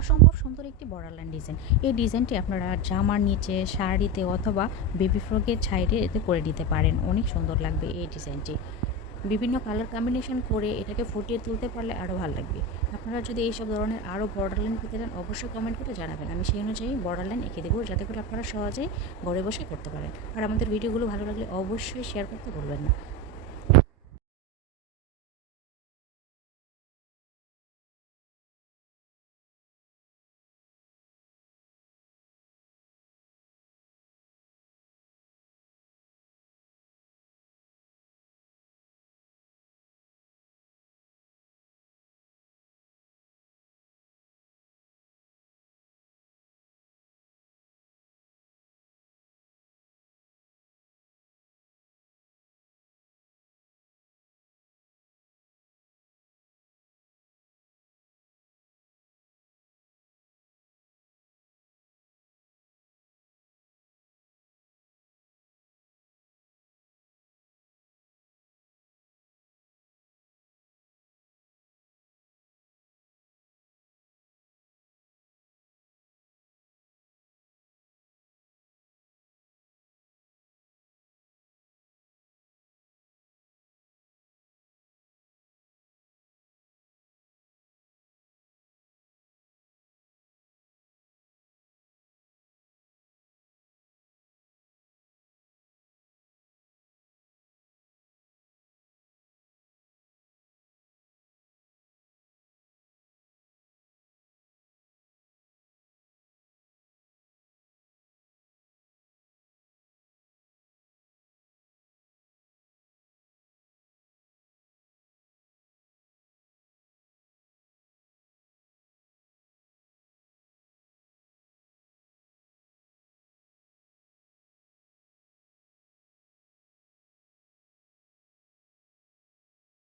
অসম্ভব সুন্দর একটি বর্ডারলাইন ডিজাইন। এই ডিজাইনটি আপনারা জামার নিচে, শাড়িতে অথবা বেবি ফ্রকের সাইডে এতে করে নিতে পারেন। অনেক সুন্দর লাগবে এই ডিজাইনটি। বিভিন্ন কালার কম্বিনেশন করে এটাকে ফুটিয়ে তুলতে পারলে আরও ভালো লাগবে। আপনারা যদি এইসব ধরনের আরও বর্ডারলাইন পেতে চান অবশ্যই কমেন্ট করে জানাবেন। আমি সেই অনুযায়ী বর্ডারলাইন এঁকে দেবো, যাতে করে আপনারা সহজেই ঘরে বসে করতে পারেন। আর আমাদের ভিডিওগুলো ভালো লাগলে অবশ্যই শেয়ার করতে ভুলবেন না।